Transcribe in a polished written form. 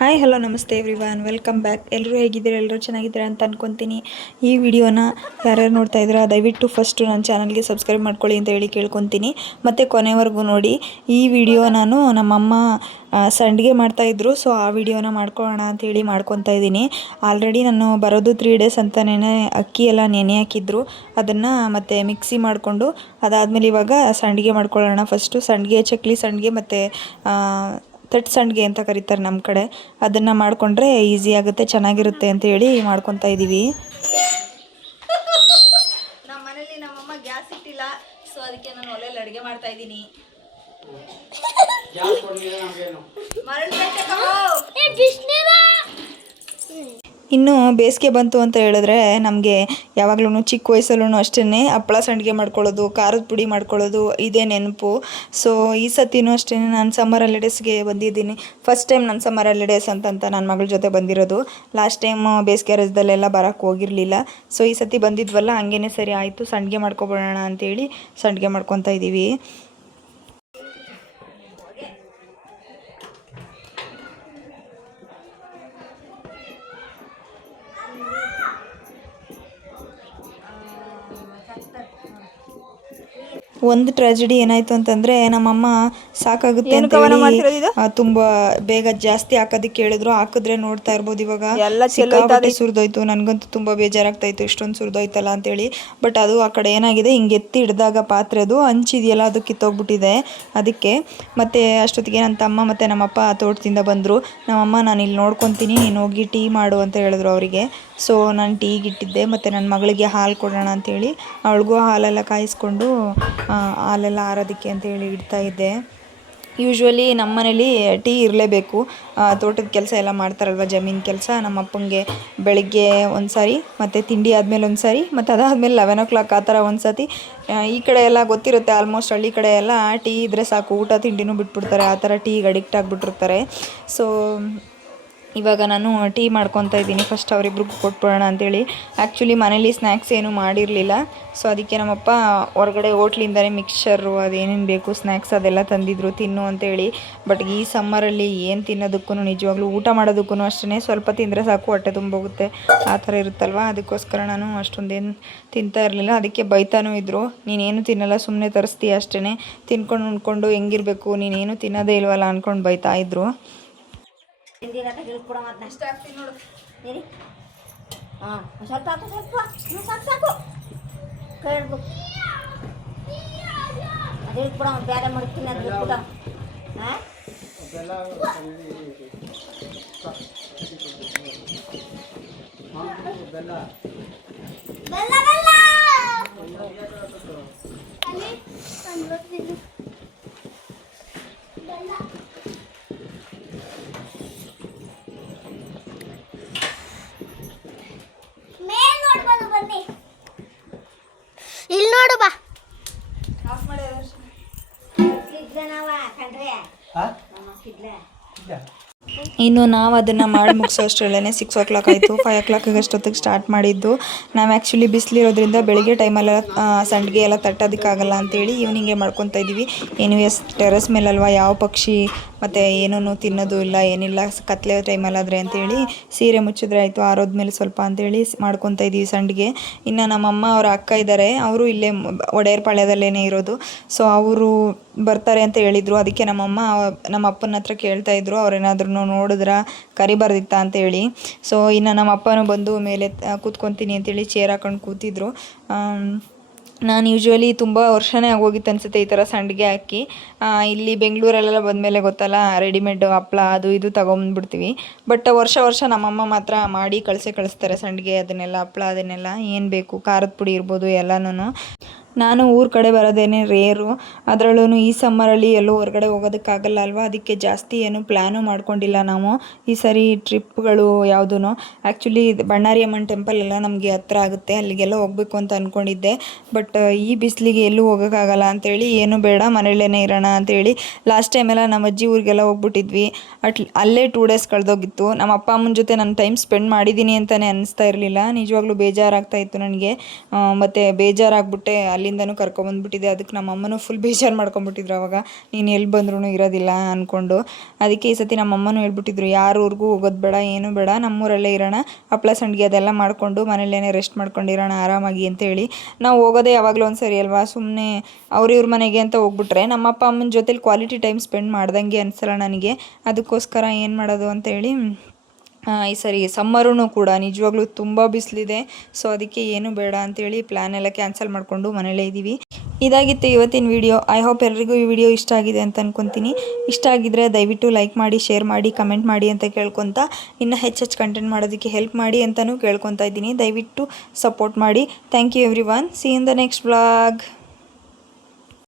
Hi hello ನಮಸ್ತೆ everyone, welcome back. ಎಲ್ಲರೂ ಹೇಗಿದ್ದೀರಾ? ಎಲ್ಲರೂ ಚೆನ್ನಾಗಿದ್ದೀರಾ ಅಂತ ಅಂದ್ಕೊತೀನಿ. ಈ ವಿಡಿಯೋನ ಯಾರ್ಯಾರು ನೋಡ್ತಾ ಇದ್ದೀರಾ ದಯವಿಟ್ಟು ಫಸ್ಟು ನನ್ನ ಚಾನಲ್ಗೆ ಸಬ್ಸ್ಕ್ರೈಬ್ ಮಾಡ್ಕೊಳ್ಳಿ ಅಂತ ಹೇಳಿ ಕೇಳ್ಕೊತೀನಿ. ಮತ್ತು ಕೊನೆವರೆಗೂ ನೋಡಿ. ಈ ವಿಡಿಯೋ ನಾನು ನಮ್ಮಮ್ಮ ಸಂಡಿಗೆ ಮಾಡ್ತಾಯಿದ್ರು, ಸೊ ಆ ವಿಡಿಯೋನ ಮಾಡ್ಕೊಳ್ಳೋಣ ಅಂಥೇಳಿ ಮಾಡ್ಕೊತಾ ಇದ್ದೀನಿ. ಆಲ್ರೆಡಿ ನಾನು ಬರೋದು 3 ಡೇಸ್ ಅಂತಲೇ ಅಕ್ಕಿ ಎಲ್ಲ ನೆನೆ ಹಾಕಿದ್ರು. ಅದನ್ನು ಮತ್ತೆ ಮಿಕ್ಸಿ ಮಾಡಿಕೊಂಡು ಅದಾದಮೇಲೆ ಇವಾಗ ಸಂಡಿಗೆ ಮಾಡ್ಕೊಳ್ಳೋಣ. ಫಸ್ಟು ಸಂಡಿಗೆ, ಚಕ್ಲಿ ಸಂಡಿಗೆ ಮತ್ತು ತಟ್ಟು ಸಂಡಿಗೆ ಅಂತ ಕರೀತಾರೆ ನಮ್ಮ ಕಡೆ. ಅದನ್ನು ಮಾಡಿಕೊಂಡ್ರೆ ಈಸಿ ಆಗುತ್ತೆ, ಚೆನ್ನಾಗಿರುತ್ತೆ ಅಂತ ಹೇಳಿ ಮಾಡ್ಕೊತಾ ಇದ್ದೀವಿ. ನಮ್ಮ ಮನೇಲಿ ನಮ್ಮಮ್ಮ ಗ್ಯಾಸ್ ಇಟ್ಟಿಲ್ಲ, ಸೊ ಅದಕ್ಕೆ ನಾನು ಒಲೆಯಲ್ಲಿ ಅಡುಗೆ ಮಾಡ್ತಾ ಇದ್ದೀನಿ. ಇನ್ನು ಬೇಸಿಗೆ ಬಂತು ಅಂತ ಹೇಳಿದ್ರೆ ನಮಗೆ ಯಾವಾಗಲೂ ಚಿಕ್ಕ ವಯಸ್ಸಲ್ಲೂ ಅಷ್ಟೇ ಹಪ್ಪಳ ಸಂಡಿಗೆ ಮಾಡ್ಕೊಳ್ಳೋದು, ಖಾರದ ಪುಡಿ ಮಾಡ್ಕೊಳ್ಳೋದು ಇದೇ ನೆನಪು. ಸೊ ಈ ಸತಿನೂ ಅಷ್ಟೇ ನಾನು ಸಮ್ಮರ್ ಹಾಲಿಡೇಸ್ಗೆ ಬಂದಿದ್ದೀನಿ. ಫಸ್ಟ್ ಟೈಮ್ ನಾನು ಸಮ್ಮರ್ ಹಾಲಿಡೇಸ್ ಅಂತ ನನ್ನ ಮಗಳ ಜೊತೆ ಬಂದಿರೋದು. ಲಾಸ್ಟ್ ಟೈಮ್ ಬೇಸಿಗೆ ರಜದಲ್ಲೆಲ್ಲ ಬರೋಕ್ಕೆ ಹೋಗಿರಲಿಲ್ಲ. ಸೊ ಈ ಸತಿ ಬಂದಿದ್ವಲ್ಲ, ಹಂಗೇ ಸರಿ ಆಯಿತು ಸಂಡಿಗೆ ಮಾಡ್ಕೊಬಿಡೋಣ ಅಂತೇಳಿ ಸಂಡಿಗೆ ಮಾಡ್ಕೊತಾ ಇದ್ದೀವಿ. ಒಂದು ಟ್ರಾಜಿಡಿ ಏನಾಯಿತು ಅಂತಂದರೆ, ನಮ್ಮಮ್ಮ ಸಾಕಾಗುತ್ತೆ ಅಂತ ತುಂಬ ಬೇಗ ಜಾಸ್ತಿ ಹಾಕೋದಕ್ಕೆ ಹೇಳಿದ್ರು. ಹಾಕಿದ್ರೆ ನೋಡ್ತಾ ಇರ್ಬೋದು ಇವಾಗ ಸಿಕ್ಕಾಪಟ್ಟೆ ಸುರಿದೋಯ್ತು. ನನಗಂತೂ ತುಂಬ ಬೇಜಾರಾಗ್ತಾಯಿತ್ತು, ಇಷ್ಟೊಂದು ಸುರಿದೋಯ್ತಲ್ಲ ಅಂತೇಳಿ. ಬಟ್ ಅದು ಆ ಕಡೆ ಏನಾಗಿದೆ, ಹಿಂಗೆ ಎತ್ತಿ ಹಿಡಿದಾಗ ಪಾತ್ರೆದು ಹಂಚಿದೆಯಲ್ಲ ಅದು ಕಿತ್ತೋಗ್ಬಿಟ್ಟಿದೆ. ಅದಕ್ಕೆ ಮತ್ತು ಅಷ್ಟೊತ್ತಿಗೆ ನನ್ನ ತಮ್ಮ ಮತ್ತು ನಮ್ಮಪ್ಪ ತೋಟದಿಂದ ಬಂದರು. ನಮ್ಮಮ್ಮ ನಾನು ಇಲ್ಲಿ ನೋಡ್ಕೊತೀನಿ, ನೀನು ಹೋಗಿ ಟೀ ಮಾಡು ಅಂತ ಹೇಳಿದ್ರು ಅವರಿಗೆ. ಸೊ ನಾನು ಟೀಗೆ ಇಟ್ಟಿದ್ದೆ, ಮತ್ತು ನನ್ನ ಮಗಳಿಗೆ ಹಾಲು ಕೊಡೋಣ ಅಂಥೇಳಿ ಅವಳಿಗೂ ಹಾಲೆಲ್ಲ ಕಾಯಿಸ್ಕೊಂಡು ಹಾಲೆಲ್ಲ ಆರೋದಕ್ಕೆ ಅಂತೇಳಿ ಇಡ್ತಾಯಿದ್ದೆ. ಯೂಶ್ವಲಿ ನಮ್ಮ ಮನೇಲಿ ಟೀ ಇರಲೇಬೇಕು. ತೋಟದ ಕೆಲಸ ಎಲ್ಲ ಮಾಡ್ತಾರಲ್ವ, ಜಮೀನು ಕೆಲಸ. ನಮ್ಮ ಅಪ್ಪಂಗೆ ಬೆಳಗ್ಗೆ ಒಂದು ಸಾರಿ, ಮತ್ತು ತಿಂಡಿ ಆದಮೇಲೆ ಒಂದು ಸಾರಿ, ಮತ್ತು ಅದಾದಮೇಲೆ 11 o'clock ಆ ಥರ ಒಂದು ಸತಿ. ಈ ಕಡೆ ಎಲ್ಲ ಗೊತ್ತಿರುತ್ತೆ, ಆಲ್ಮೋಸ್ಟ್ ಹಳ್ಳಿ ಕಡೆ ಎಲ್ಲ ಟೀ ಇದ್ದರೆ ಸಾಕು, ಊಟ ತಿಂಡಿನೂ ಬಿಟ್ಬಿಡ್ತಾರೆ. ಆ ಥರ ಟೀಗೆ ಅಡಿಕ್ಟ್ ಆಗಿಬಿಟ್ಟಿರ್ತಾರೆ. ಸೊ ಇವಾಗ ನಾನು ಟೀ ಮಾಡ್ಕೊತಾ ಇದ್ದೀನಿ. ಫಸ್ಟ್ ಅವರಿಬ್ರಿಗೂ ಕೊಟ್ಬಿಡೋಣ ಅಂಥೇಳಿ. ಆ್ಯಕ್ಚುಲಿ ಮನೇಲಿ ಸ್ನ್ಯಾಕ್ಸ್ ಏನೂ ಮಾಡಿರಲಿಲ್ಲ. ಸೊ ಅದಕ್ಕೆ ನಮ್ಮಪ್ಪ ಹೊರಗಡೆ ಹೋಟ್ಲಿಂದಲೇ ಮಿಕ್ಸ್ಚರು ಅದೇನೇನು ಬೇಕು ಸ್ನ್ಯಾಕ್ಸ್ ಅದೆಲ್ಲ ತಂದಿದ್ರು, ತಿನ್ನು ಅಂತೇಳಿ. ಬಟ್ ಈ ಸಮ್ಮರಲ್ಲಿ ಏನು ತಿನ್ನೋದಕ್ಕೂ, ನಿಜವಾಗ್ಲೂ ಊಟ ಮಾಡೋದಕ್ಕೂ ಅಷ್ಟೇ ಸ್ವಲ್ಪ ತಿಂದರೆ ಸಾಕು, ಹೊಟ್ಟೆ ತುಂಬೋಗುತ್ತೆ, ಆ ಥರ ಇರುತ್ತಲ್ವ. ಅದಕ್ಕೋಸ್ಕರ ನಾನು ಅಷ್ಟೊಂದೇನು ತಿಂತಾ ಇರಲಿಲ್ಲ. ಅದಕ್ಕೆ ಬೈತಾನೂ ಇದ್ದರು, ನೀನೇನು ತಿನ್ನಲ್ಲ, ಸುಮ್ಮನೆ ತರಿಸ್ತೀಯ ಅಷ್ಟೇ, ತಿನ್ಕೊಂಡು ಉಣ್ಕೊಂಡು ಹೆಂಗಿರಬೇಕು, ನೀನೇನು ತಿನ್ನೋದೇ ಇಲ್ವಲ್ಲ ಅಂದ್ಕೊಂಡು ಬೈತಾಯಿದ್ರು. ಇಷ್ಟ ಆಗ್ತೀನಿ ನೋಡು. ಸ್ವಲ್ಪ ಹಾಕು, ಸ್ವಲ್ಪ ಸಾಕು ಕೈ ಹಿಡ್ದು ಅದು ಹಿಡ್ಬಿಡ, ಬೇರೆ ಮಾಡ್ತೀನಿ ಅದು ಹಿಡ್ಬಿಡ. ಇಲ್ಲಿ ನೋಡು ಬಾ. ಇನ್ನು ನಾವು ಅದನ್ನು ಮಾಡಿ ಮುಗಿಸೋ ಅಷ್ಟರಲ್ಲೇ 6 o'clock ಆಯಿತು. 5 o'clock ಅಷ್ಟೊತ್ತಿಗೆ ಸ್ಟಾರ್ಟ್ ಮಾಡಿದ್ದು. ನಾವು ಆ್ಯಕ್ಚುಲಿ ಬಿಸಿಲಿರೋದ್ರಿಂದ ಬೆಳಿಗ್ಗೆ ಟೈಮಲ್ಲೆಲ್ಲ ಸಂಡಿಗೆ ಎಲ್ಲ ತಟ್ಟೋದಕ್ಕಾಗಲ್ಲ ಅಂತೇಳಿ ಈವ್ನಿಂಗೇ ಮಾಡ್ಕೊತಾ ಇದ್ದೀವಿ. ಎನಿವೇಸ್ ಟೆರೆಸ್ ಮೇಲಲ್ವ, ಯಾವ ಪಕ್ಷಿ ಮತ್ತು ಏನೂ ತಿನ್ನೋದು ಇಲ್ಲ, ಏನಿಲ್ಲ ಕತ್ಲೆ ಟೈಮಲ್ಲಾದರೆ ಅಂತೇಳಿ ಸೀರೆ ಮುಚ್ಚಿದ್ರೆ ಆಯಿತು, ಆರೋದ್ಮೇಲೆ ಸ್ವಲ್ಪ ಅಂತೇಳಿ ಮಾಡ್ಕೊತಾ ಇದ್ದೀವಿ ಸಂಡಿಗೆ. ಇನ್ನು ನಮ್ಮಮ್ಮ ಅವರ ಅಕ್ಕ ಇದ್ದಾರೆ, ಅವರು ಇಲ್ಲೇ ಒಡೆಯರ್ ಪಾಳ್ಯದಲ್ಲೇ ಇರೋದು. ಸೊ ಅವರು ಬರ್ತಾರೆ ಅಂತ ಹೇಳಿದರು. ಅದಕ್ಕೆ ನಮ್ಮಮ್ಮ ನಮ್ಮ ಅಪ್ಪನ ಹತ್ರ ಕೇಳ್ತಾಯಿದ್ರು, ಅವ್ರೇನಾದ್ರೂ ನೋಡಿದ್ರೆ ಕರಿಬಾರ್ದಿತ್ತ ಅಂತೇಳಿ. ಸೊ ಇನ್ನು ನಮ್ಮ ಅಪ್ಪನೂ ಬಂದು ಮೇಲೆ ಕೂತ್ಕೊತೀನಿ ಅಂತೇಳಿ ಚೇರ್ ಹಾಕೊಂಡು ಕೂತಿದ್ರು. ನಾನು ಯೂಶ್ವಲಿ ತುಂಬ ವರ್ಷನೇ ಆಗೋಗಿತ್ತು ಅನಿಸುತ್ತೆ ಈ ಥರ ಸಂಡಿಗೆ ಹಾಕಿ. ಇಲ್ಲಿ ಬೆಂಗಳೂರಲ್ಲೆಲ್ಲ ಬಂದಮೇಲೆ ಗೊತ್ತಲ್ಲ, ರೆಡಿಮೇಡ್ ಹಪ್ಳ ಅದು ಇದು ತೊಗೊಂಬಂದ್ಬಿಡ್ತೀವಿ. ಬಟ್ ವರ್ಷ ನಮ್ಮಮ್ಮ ಮಾತ್ರ ಮಾಡಿ ಕಳಿಸ್ತಾರೆ ಸಂಡಿಗೆ, ಅದನ್ನೆಲ್ಲ ಹಪ್ಳ ಅದನ್ನೆಲ್ಲ ಏನು ಬೇಕು, ಖಾರದ ಪುಡಿ ಇರ್ಬೋದು ಎಲ್ಲನೂ. ನಾನು ಊರ ಕಡೆ ಬರೋದೇನೆ ರೇರು. ಅದರಲ್ಲೂ ಈ ಸಮ್ಮರಲ್ಲಿ ಎಲ್ಲೂ ಹೊರಗಡೆ ಹೋಗೋದಕ್ಕಾಗಲ್ಲ ಅಲ್ವಾ, ಅದಕ್ಕೆ ಜಾಸ್ತಿ ಏನು ಪ್ಲ್ಯಾನು ಮಾಡ್ಕೊಂಡಿಲ್ಲ ನಾವು ಈ ಸರಿ ಟ್ರಿಪ್ಗಳು ಯಾವುದೂ. ಆ್ಯಕ್ಚುಲಿ ಬಣ್ಣಾರಿ ಅಮ್ಮನ ಟೆಂಪಲ್ ಎಲ್ಲ ನಮಗೆ ಹತ್ರ ಆಗುತ್ತೆ, ಅಲ್ಲಿಗೆಲ್ಲ ಹೋಗಬೇಕು ಅಂತ ಅಂದ್ಕೊಂಡಿದ್ದೆ. ಬಟ್ ಈ ಬಿಸಿಲಿಗೆ ಎಲ್ಲೂ ಹೋಗೋಕ್ಕಾಗಲ್ಲ ಅಂಥೇಳಿ, ಏನು ಬೇಡ ಮನೆಯಲ್ಲೇ ಇರೋಣ ಅಂಥೇಳಿ ಲಾಸ್ಟ್ ಟೈಮೆಲ್ಲ ನಮ್ಮ ಅಜ್ಜಿ ಊರಿಗೆಲ್ಲ ಹೋಗ್ಬಿಟ್ಟಿದ್ವಿ. ಅಲ್ಲೇ 2 days ಕಳೆದೋಗಿತ್ತು. ನಮ್ಮ ಅಪ್ಪ ಅಮ್ಮನ ಜೊತೆ ನಾನು ಟೈಮ್ ಸ್ಪೆಂಡ್ ಮಾಡಿದ್ದೀನಿ ಅಂತಲೇ ಅನ್ನಿಸ್ತಾ ಇರಲಿಲ್ಲ. ನಿಜವಾಗ್ಲೂ ಬೇಜಾರಾಗ್ತಾಯಿತ್ತು ನನಗೆ. ಮತ್ತು ಬೇಜಾರಾಗ್ಬಿಟ್ಟೆ ಅಲ್ಲಿಂದನೂ ಕರ್ಕೊಬಂದ್ಬಿಟ್ಟಿದ್ದೆ. ಅದಕ್ಕೆ ನಮ್ಮ ಅಮ್ಮನೂ ಫುಲ್ ಬೇಜಾರು ಮಾಡ್ಕೊಂಬಿಟ್ಟಿದ್ರು ಅವಾಗ, ನೀನು ಎಲ್ಲಿ ಬಂದ್ರೂ ಇರೋದಿಲ್ಲ ಅಂದ್ಕೊಂಡು. ಅದಕ್ಕೆ ಈ ಸತಿ ನಮ್ಮ ಅಮ್ಮನೂ ಹೇಳ್ಬಿಟ್ಟಿದ್ರು, ಯಾರ ಊರಿಗೂ ಹೋಗೋದು ಬೇಡ, ಏನೂ ಬೇಡ, ನಮ್ಮೂರಲ್ಲೇ ಇರೋಣ, ಹಪ್ಪಳ ಸಂಡಿಗೆ ಅದೆಲ್ಲ ಮಾಡಿಕೊಂಡು ಮನೇಲೇ ರೆಸ್ಟ್ ಮಾಡ್ಕೊಂಡಿರೋಣ ಆರಾಮಾಗಿ ಅಂತೇಳಿ. ನಾವು ಹೋಗೋದೇ ಯಾವಾಗಲೂ ಒಂದು ಸರಿ ಅಲ್ವಾ, ಸುಮ್ಮನೆ ಇವ್ರ ಮನೆಗೆ ಅಂತ ಹೋಗ್ಬಿಟ್ರೆ ನಮ್ಮ ಅಪ್ಪ ಅಮ್ಮನ ಜೊತೆಲಿ ಕ್ವಾಲಿಟಿ ಟೈಮ್ ಸ್ಪೆಂಡ್ ಮಾಡ್ದಂಗೆ ಅನಿಸಲ್ಲ ನನಗೆ. ಅದಕ್ಕೋಸ್ಕರ ಏನು ಮಾಡೋದು ಅಂತೇಳಿ ಈ ಸರಿ ಸಮ್ಮರೂ ಕೂಡ ನಿಜವಾಗ್ಲೂ ತುಂಬ ಬಿಸಿಲಿದೆ. ಸೊ ಅದಕ್ಕೆ ಏನು ಬೇಡ ಅಂತೇಳಿ ಪ್ಲ್ಯಾನ್ ಎಲ್ಲ ಕ್ಯಾನ್ಸಲ್ ಮಾಡಿಕೊಂಡು ಮನೇಲೇ ಇದ್ದೀವಿ. ಇದಾಗಿತ್ತು ಇವತ್ತಿನ ವಿಡಿಯೋ. ಐ ಹೋಪ್ ಎಲ್ರಿಗೂ ಈ ವಿಡಿಯೋ ಇಷ್ಟ ಆಗಿದೆ ಅಂತ ಅಂದ್ಕೊತೀನಿ. ಇಷ್ಟ ಆಗಿದ್ದರೆ ದಯವಿಟ್ಟು ಲೈಕ್ ಮಾಡಿ, ಶೇರ್ ಮಾಡಿ, ಕಮೆಂಟ್ ಮಾಡಿ ಅಂತ ಕೇಳ್ಕೊತಾ, ಇನ್ನೂ ಹೆಚ್ಚೆಚ್ಚು ಕಂಟೆಂಟ್ ಮಾಡೋದಕ್ಕೆ ಹೆಲ್ಪ್ ಮಾಡಿ ಅಂತಲೂ ಕೇಳ್ಕೊತಾ ಇದ್ದೀನಿ. ದಯವಿಟ್ಟು ಸಪೋರ್ಟ್ ಮಾಡಿ. Thank you everyone. See in the next vlog.